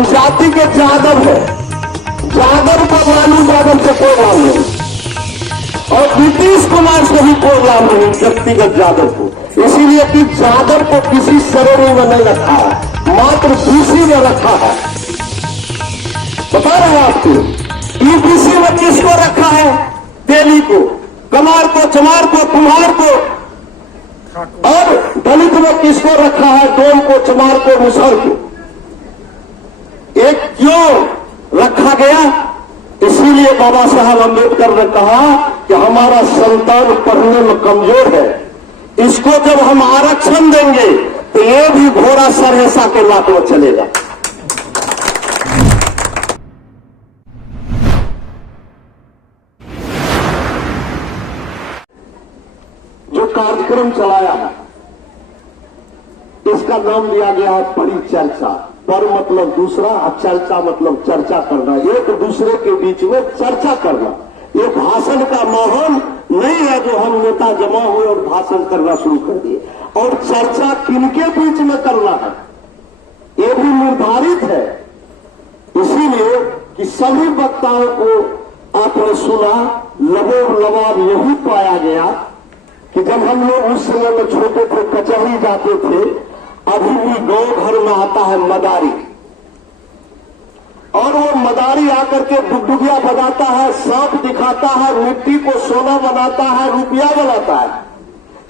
हम जाति के जादव हैं। जादव को लालू यादव से कोई लाभ नहीं और नीतीश कुमार से भी कोई लाभ नहीं व्यक्तिगत जादव को। इसीलिए कि जादव को किसी श्रेणी में नहीं रखा है, मात्र बीसी में रखा है। बता रहे हैं आपको ईबीसी में किसको रखा है? तेली को, कमार को, चमार को, कुम्हार को। और दलित में किसको रखा है? डोम को, चमार को, मुसहर को। एक क्यों रखा गया? इसीलिए बाबा साहब अम्बेडकर ने कहा कि हमारा संतान पढ़ने में कमजोर है, इसको जब हम आरक्षण देंगे तो ये भी घोड़ा सरहेसा के लात में चलेगा। जो कार्यक्रम चलाया है इसका नाम दिया गया है परिचर्चा। पर मतलब दूसरा और चर्चा मतलब चर्चा करना, एक दूसरे के बीच में चर्चा करना। ये भाषण का माहौल नहीं है जो हम नेता जमा हुए और भाषण करना शुरू कर दिए। और चर्चा किनके बीच में करना है ये भी निर्धारित है। इसीलिए कि सभी वक्ताओं को आपने सुना, लबोलबाब यही पाया गया कि जब हम लोग उस समय में छोटे थे, कचहरी जाते थे, अभी भी गांव घर में आता है मदारी, और वो मदारी आकर के डुगडुगिया बजाता है, सांप दिखाता है, मिट्टी को सोना बनाता है, रुपया बनाता है।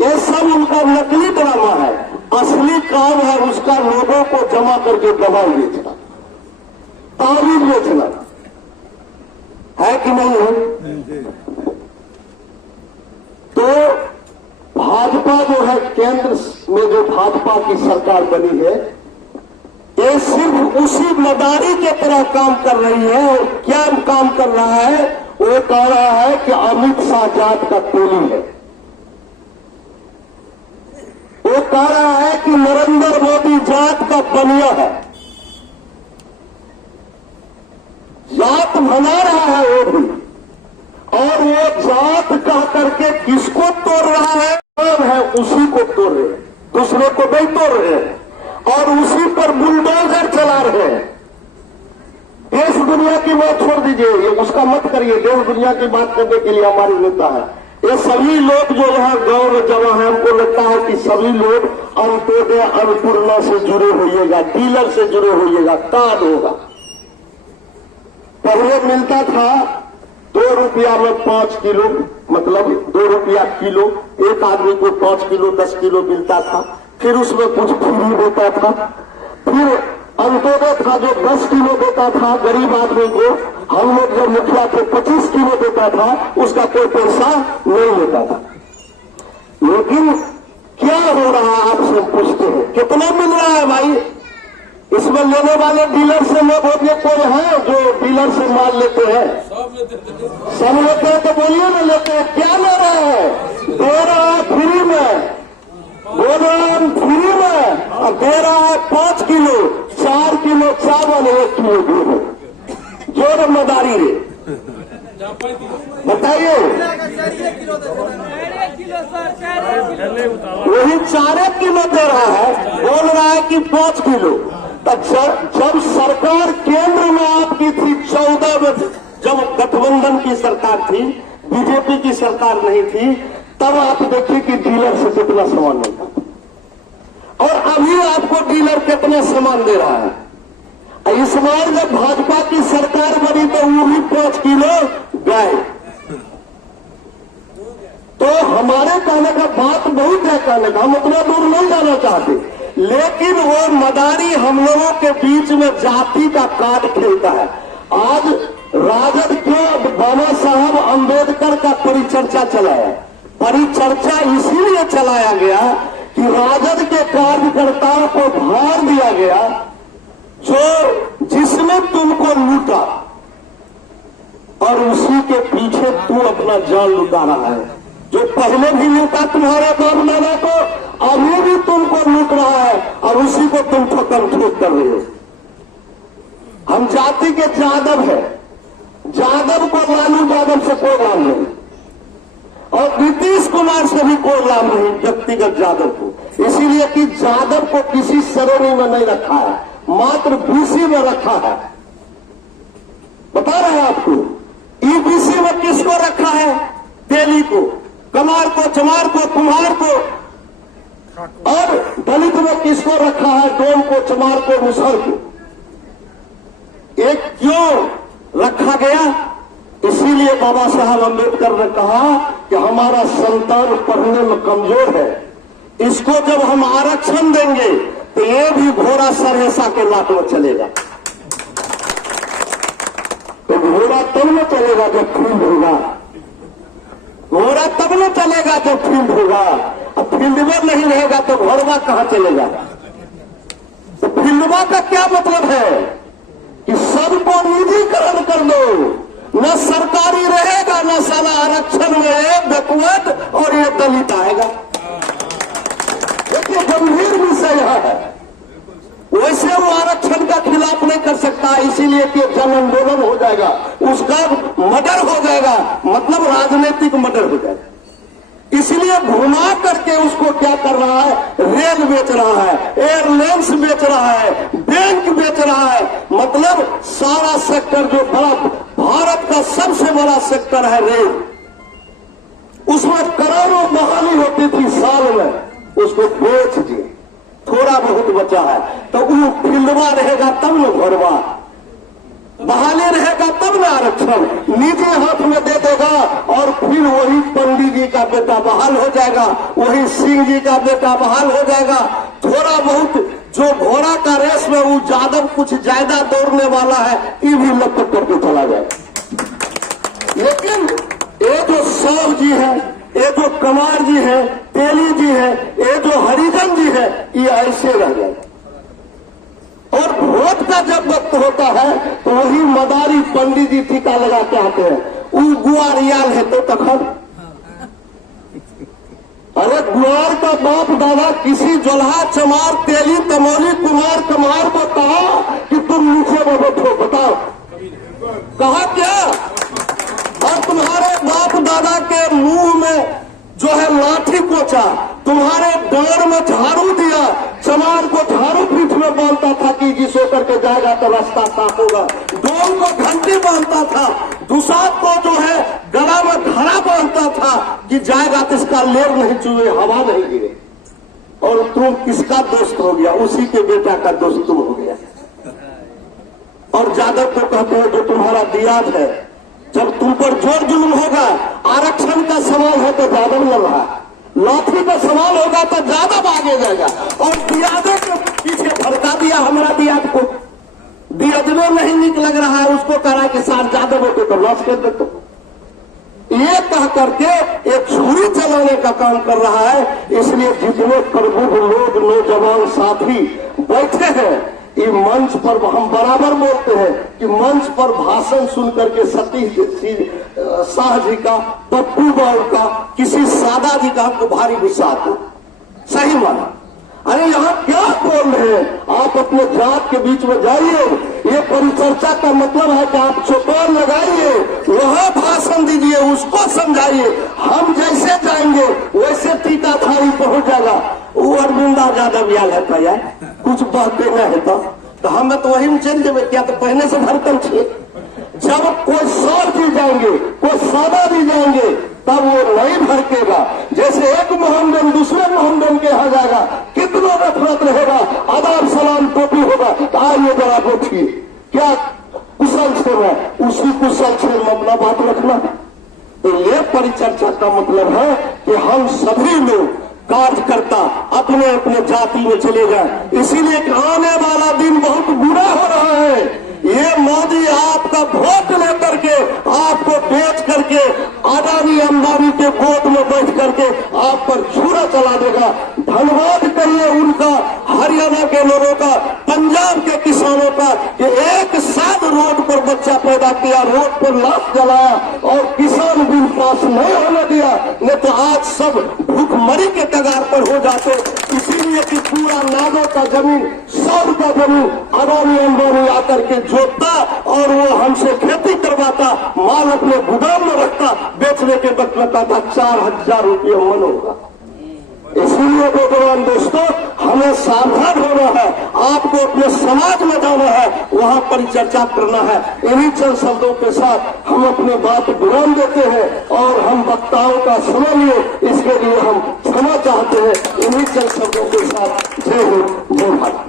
ये सब उनका नकली ड्रामा है। असली काम है उसका लोगों को जमा करके दवाई बेचना, तावीज बेचना, है कि नहीं है? तो भाजपा जो है, केंद्र में जो भाजपा की सरकार बनी है, ये सिर्फ उसी मदारी के तरह काम कर रही है। और क्या काम कर रहा है? वो कह रहा है कि अमित शाह जात का टोली है। वो कह रहा है कि नरेंद्र मोदी जात का बनिया है। जात मना रहा है वो भी, और वो जात कह करके किसको तोड़ रहा है? कौन है उसी को तोड़ रहे हैं, दूसरे को नहीं तोड़ रहे हैं, और उसी पर बुलडोजर चला रहे हैं। देश दुनिया की बात छोड़ दीजिए, ये उसका मत करिए। देश दुनिया की बात करने के लिए हमारी नेता है। ये सभी लोग जो यहाँ गांव में जमा है, हमको लगता है कि सभी लोग अंत्योदय अन्नपूर्णा से जुड़े होइएगा, डीलर से जुड़े होइएगा, कार्ड होगा। पहले मिलता था 2 रुपया में 5 किलो, मतलब 2 रुपया किलो, एक आदमी को 5 किलो 10 किलो मिलता था। फिर उसमें कुछ फ्री देता था। फिर अंत्योदय था जो 10 किलो देता था गरीब आदमी को। हम लोग जब मुखिया थे 25 किलो देता था, उसका कोई पैसा नहीं लेता था। लेकिन क्या हो रहा है आपसे पूछते हैं, कितना मिल रहा है भाई? इसमें लेने वाले डीलर से लोग होते कोई है जो डीलर से माल लेते हैं? सब लेते हैं। तो बोलिए ना, लेते हैं। क्या ले रहे हैं? दे रहा है फ्री में, बोल रहा है फ्री में, और दे रहा है 5 किलो, 4 किलो चावल, 1 किलो गेहूं। जोर मदारी रे, बताइए। वही 4 किलो दे रहा है, बोल रहा है कि 5 किलो। जब सरकार केंद्र में आपकी थी 14 में, जब गठबंधन की सरकार थी, बीजेपी की सरकार नहीं थी, तब आप देखिए कि डीलर से कितना सामान मिलता, और अभी आपको डीलर कितना सामान दे रहा है। इस बार जब भाजपा की सरकार बनी तो वो भी 5 किलो गए। तो हमारे कहने का बात बहुत है, कहने का हम उतना दूर नहीं जाना चाहते, लेकिन वो मदारी हम लोगों के बीच में जाति का कार्ड खेलता है। आज राजद क्यों बाबा साहब अम्बेडकर का परिचर्चा चलाया? परिचर्चा इसीलिए चलाया गया कि राजद के कार्यकर्ताओं को भार दिया गया जो जिसने तुमको लूटा, और उसी के पीछे तू अपना जान लुटा रहा है। जो पहले भी लूटा तुम्हारे बाप दादा को, अभी भी तुमको लूट रहा है, और उसी को तुम ठोकर ठोक कर रहे हो। हम जाति के जादव है। जादव को लालू यादव से कोई लाभ नहीं, और नीतीश कुमार से भी कोई लाभ नहीं व्यक्तिगत जादव को। इसीलिए कि जादव को किसी श्रेणी में नहीं रखा है, मात्र बीसी में रखा है। बता रहे हैं आपको, ईबीसी में किसको रखा है? तेली को, कमार को, चमार को, कुम्हार को। और दलित में किसको रखा है? डोम को, चमार को, मुसहर को। एक क्यों रखा गया? इसीलिए बाबा साहब अम्बेडकर ने कहा कि हमारा संतान पढ़ने में कमजोर है, इसको जब हम आरक्षण देंगे तो ये भी घोड़ा सरहेसा के लाट में चलेगा। तो घोड़ा तब न चलेगा जब फील्ड होगा, घोड़ा तब न चलेगा जब फील्ड होगा। अब फील्ड में नहीं रहेगा तो घोड़वा कहां चलेगा? तो फील्डवा का क्या मतलब है कि सबको निजीकरण कर दो, न सरकारी रहेगा न साला आरक्षण में ये बैकवर्ड और ये दलित आएगा। देखिए गंभीर विषय यह है। वैसे वो आरक्षण का खिलाफ नहीं कर सकता, इसीलिए कि जन आंदोलन हो जाएगा, उसका मर्डर हो जाएगा, मतलब राजनीतिक मर्डर हो जाएगा। इसलिए घुमा करके उसको क्या कर रहा है? रेल बेच रहा है, एयरलाइंस बेच रहा है, बैंक बेच रहा है। मतलब सारा सेक्टर जो बड़ा भारत का सबसे बड़ा सेक्टर है रेल, उसमें करोड़ों बहाली होती थी साल में, उसको बेच दिए। थोड़ा बहुत बचा है तो वो फील्डवा रहेगा तब न घोड़वा, बहाली रहेगा तब न आरक्षण निजी हाथ में दे देगा। और फिर वही पंडित जी का बेटा बहाल हो जाएगा, वही सिंह जी का बेटा बहाल हो जाएगा। थोड़ा बहुत जो घोड़ा का रेस में वो यादव कुछ ज्यादा दौड़ने वाला है, ये भी लपट करके चला जाएगा। लेकिन ये जो साहु जी है, ये जो कमार जी है, तेली जी है, ये जो हरिजन जी है, ये ऐसे रह जाए। और वोट का जब वक्त होता है तो वही मदारी पंडित जी टीका लगा के आते हैं। वो गुआरियाल है तो तखन, अरे गुआर का बाप दादा किसी जोल्हा, चमार, तेली, तमोली, कुमार, कमार को कहा कि तुम नीचे में बैठो, बताओ कहा क्या? और तुम्हारे बाप दादा के मुंह में जो है लाठी कोचा, तुम्हारे डांड में झाड़ू दिया, चमार को झाड़ू पीठ में बांधता था कि जिस होकर के जाएगा तो रास्ता साफ होगा, डोम को घंटी बांधता था, दुसात को जो है गला में घड़ा बांधता था कि जाएगा तो इसका लेर नहीं चुए, हवा नहीं गिरे। और तुम किसका दोस्त हो गया? उसी के बेटा का दोस्त तुम हो गया। और यादव को कहते हो जो तुम्हारा दियाद है, जब तुम पर जोर जुल्म होगा, आरक्षण का सवाल है तो यादव लड़ रहा है, लाठी का सवाल होगा तो यादव आगे जाएगा। और दियादे के पीछे भड़का दिया हमारा दियाद को, दियादवे नहीं निक लग रहा है, उसको कह रहा है कि सार यादव होते तो लॉस कर देते। ये कह करके एक छुरी चलाने का काम कर रहा है। इसलिए जितने प्रबुद्ध लोग, नौजवान साथी बैठे हैं ये मंच पर, हम बराबर बोलते हैं कि मंच पर भाषण सुन करके सतीश शाह जी का, पप्पू बाबू का, किसी सादा जी का हमको भारी गुस्सा आता, सही माना। अरे यहाँ क्या बोल रहे हैं? आप अपने जात के बीच में जाइए, ये परिचर्चा का मतलब है कि आप चौपाल लगाइए, वहां भाषण दीजिए, उसको समझाइए। हम जैसे जाएंगे वैसे टीकाधारी पहुंच जाएगा। वो अरविंदा यादव याल है था यार, कुछ बातें न है तो हमें तो वही में चल जाए, क्या तो पहले से भरकम छे। जब कोई सौर दी जाएंगे, कोई सादा दी जाएंगे, तब वो नहीं भड़केगा। जैसे एक मोहम्मदन दूसरे मोहम्मदन के यहाँ जाएगा, कितना नफरत रहेगा, आदाब सलाम टोपी होगा, तो आइए जरा बैठिए, क्या कुशल क्षेम है, उसी कुशल क्षेम में अपना बात रखना। तो ये परिचर्चा का मतलब है कि हम सभी लोग कार्यकर्ता अपने अपने जाति में चले जाए। इसीलिए आने वाला दिन बहुत बुरा हो रहा है। ये मोदी आपका वोट लेकर के, आपको बेच करके, अडानी अंबानी के गोद में बैठ करके आप पर छुरा चला देगा। धन्यवाद कहिए उनका, हरियाणा के लोगों का, पंजाब के किसानों का, कि एक साथ रोड पर बच्चा पैदा किया, रोड पर लाश जलाया और किसान बिल पास नहीं होने दिया, नहीं तो आज सब भूखमरी के कगार पर हो जाते। इसीलिए कि पूरा नागों का जमीन, 100 का जमीन अडानी अंबानी आकर के जोतता और वो हमसे खेती करवाता, माल अपने गोदाम में रखता, बेचने के वक्त लगता था 4000 रुपये मन होगा। इसलिए नौजवान दोस्तों, हमें सावधान होना है, आपको अपने समाज में जाना है, वहां परिचर्चा करना है। इन्हीं चंद शब्दों के साथ हम अपनी बात विराम देते हैं और हम वक्ताओं का समय लिए, इसके लिए हम क्षमा चाहते हैं। इन्हीं चंद शब्दों के साथ जय हिंद, जय भारत।